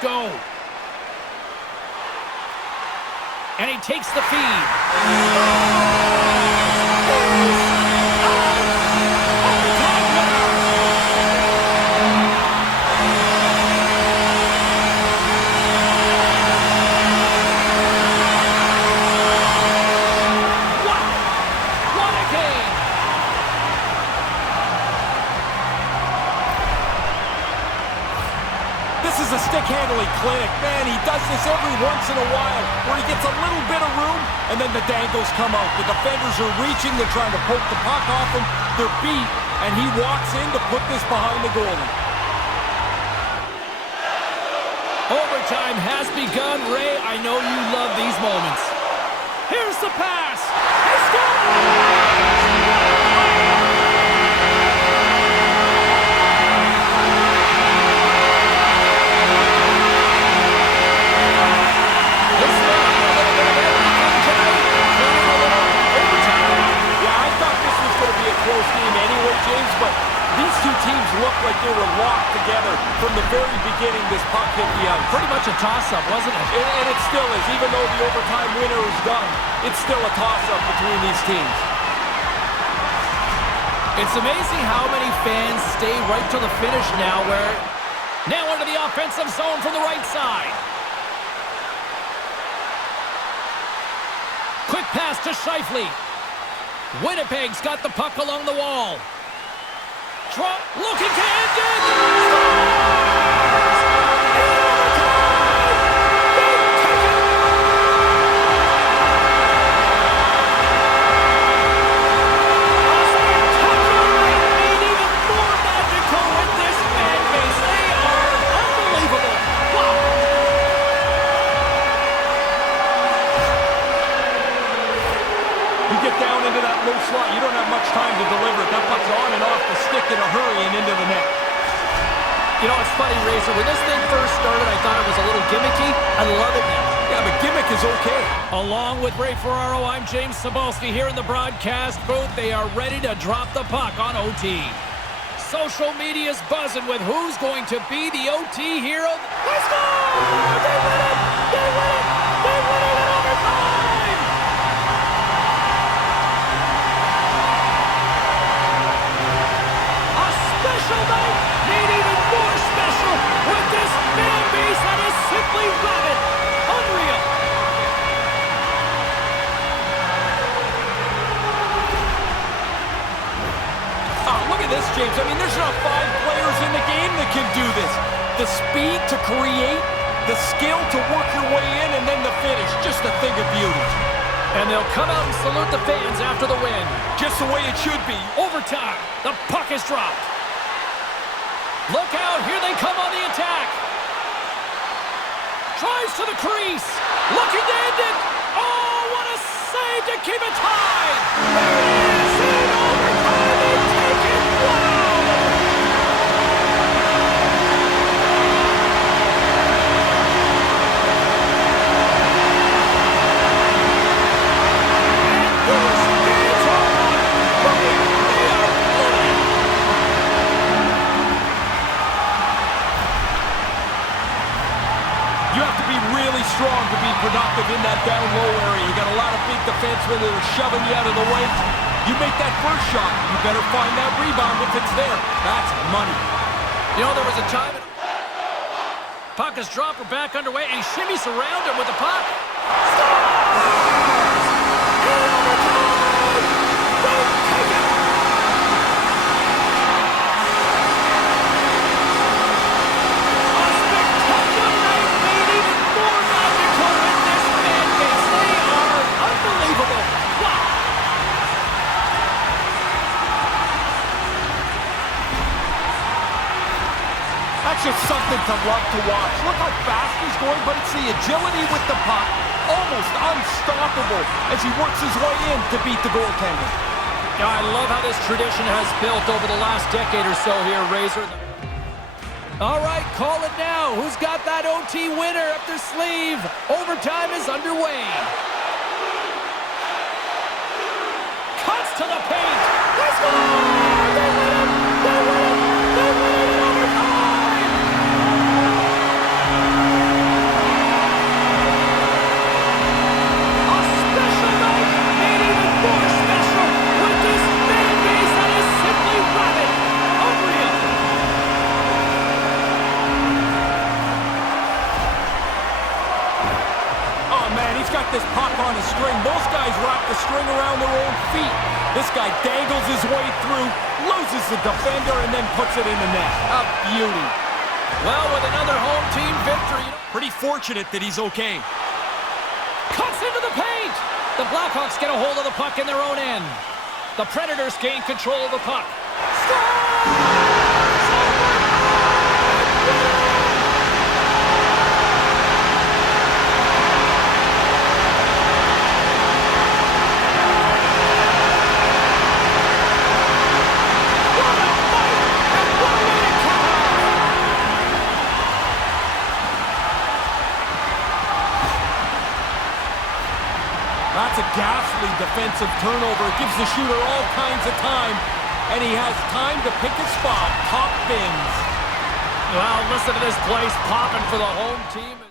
go. And he takes the feed. This is a stick-handling clinic. Man, he does this every once in a while where he gets a little bit of room and then the dangles come out. The defenders are reaching. They're trying to poke the puck off him. They're beat, and he walks in to put this behind the goalie. Overtime has begun. Ray, I know you love these moments. Here's the pass. He scores! Close game anyway, James, but these two teams look like they were locked together from the very beginning. This puck hit the ice. Pretty much a toss-up, wasn't it? And it still is. Even though the overtime winner is done, it's still a toss-up between these teams. It's amazing how many fans stay right to the finish now, now into the offensive zone from the right side. Quick pass to Scheifele. Winnipeg's got the puck along the wall. Drop, looking to end it! Slot. You don't have much time to deliver. That puck's on and off the stick in a hurry and into the net. You know, it's funny, Razor. When this thing first started, I thought it was a little gimmicky. I love it now. Yeah, but gimmick is okay. Along with Ray Ferraro, I'm James Cebulski here in the broadcast booth. They are ready to drop the puck on OT. Social media's buzzing with who's going to be the OT hero. Let's go! They win it! They win it! They win it in overtime! Made even more special with this fan base that is simply rabid. Unreal. Oh, look at this, James. I mean, there's not 5 players in the game that can do this. The speed to create, the skill to work your way in, and then the finish. Just a thing of beauty. And they'll come out and salute the fans after the win. Just the way it should be. Overtime. The puck is dropped. Look out, here they come on the attack. Drives to the crease. Looking to end it. Oh, what a save to keep it tied. There it is in overtime. They take it. Wow. And those fans are on fire. They are living. You have to be really strong to be productive in that down-low area. You got a lot of big defensemen that are shoving you out of the way. You make that first shot, you better find that rebound if it's there. That's money. You know, there was a time... Puck is dropped, we're back underway, and he shimmies around him with the puck. Scores! In overtime! They take it! That's just something to love to watch. Look how fast he's going, but it's the agility with the puck. Almost unstoppable as he works his way in to beat the goaltender. Yeah, I love how this tradition has built over the last decade or so here, Razor. All right, call it now. Who's got that OT winner up their sleeve? Overtime is underway. Cuts to the paint. Let's go! They win it! They win it! They win it in overtime! He's got this puck on a string. Most guys wrap the string around their own feet. This guy dangles his way through, loses the defender, and then puts it in the net. A beauty. Well, with another home team victory. Pretty fortunate that he's okay. Cuts into the paint. The Blackhawks get a hold of the puck in their own end. The Predators gain control of the puck. That's a ghastly defensive turnover. It gives the shooter all kinds of time, and he has time to pick a spot. Top bins. Well, listen to this place popping for the home team.